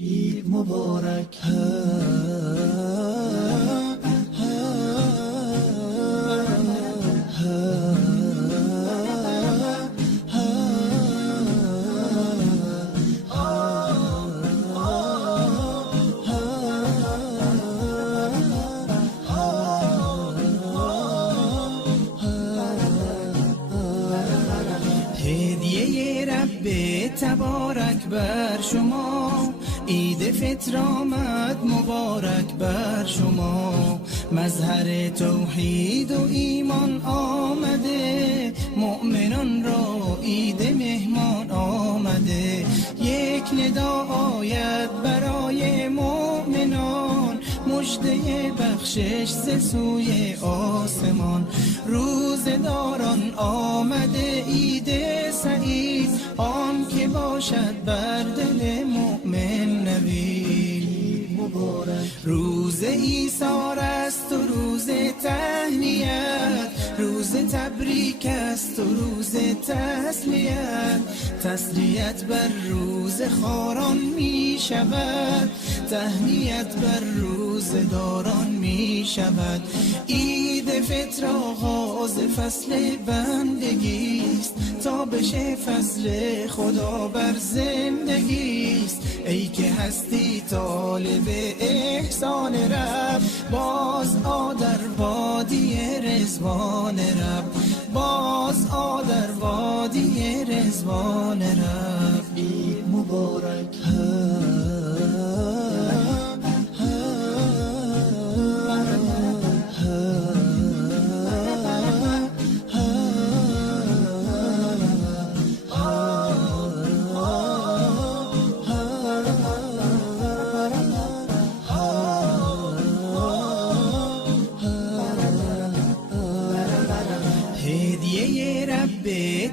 عید مبارک. هدیه رب تبارک بر شما، عید فطر آمد مبارک بر شما. مظهر توحید و ایمان آمده، مؤمنان را عید مهمان آمده. یک ندا آید برای مؤمنان، مژده بخشش ز سوی آسمان. روزداران آمده عید سعید، آن که باشد بر دل مؤمن نوید. روز ایثار است و روز تهنیت، روز تبریک است و روز تسلیت. تسلیت بر روز خاران می شود، تهنیت بر روز داران می شود. عید فطر آغاز فصل بندگی است، تا بشه فضل خدا بر زندگی است. ای که هستی طالب احسان رب، باز آ در وادی رضوان رب، باز آ در وادی رضوان رب. عید مبارک. هدیه رب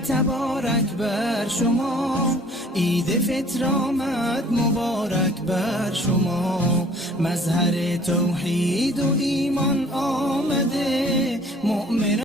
تبارک بر شما، عید فطر آمد مبارک بر شما. مظهر توحید و ایمان آمده، مؤمن